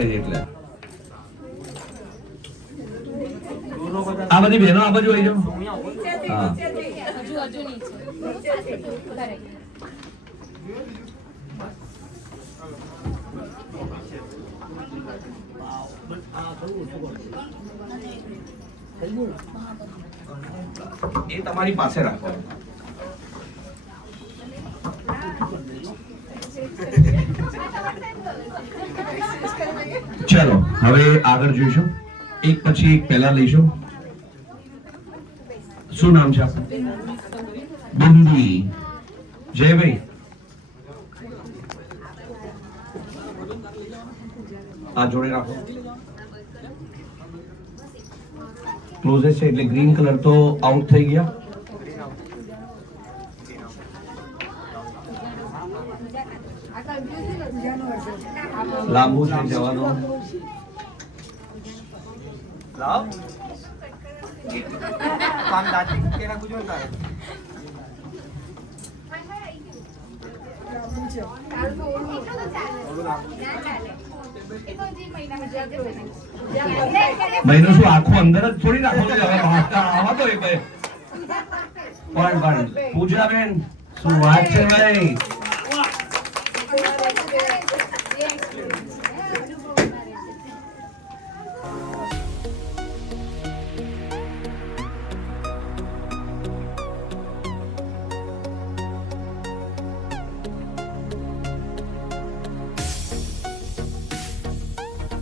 એટલે આ બધી બહેનો આ બાજુ આવી જાઓ. હા એ તમારી પાસે રાખો. ચલો હવે આગળ જોઈશું, એક પછી એક પહેલા લઈશું. શું નામ છે આપનું? બિંદી. જયભાઈ આ જોડે રાખો. ક્લોઝેસ્ટ છે એટલે ગ્રીન કલર તો આઉટ થઈ ગયા. લાંબુ છે જવાનો. મહિનો શું આખો અંદર જ થોડી રાખો છો? હવે આવા તો પણ પૂજાબેન શું વાત છે ભાઈ?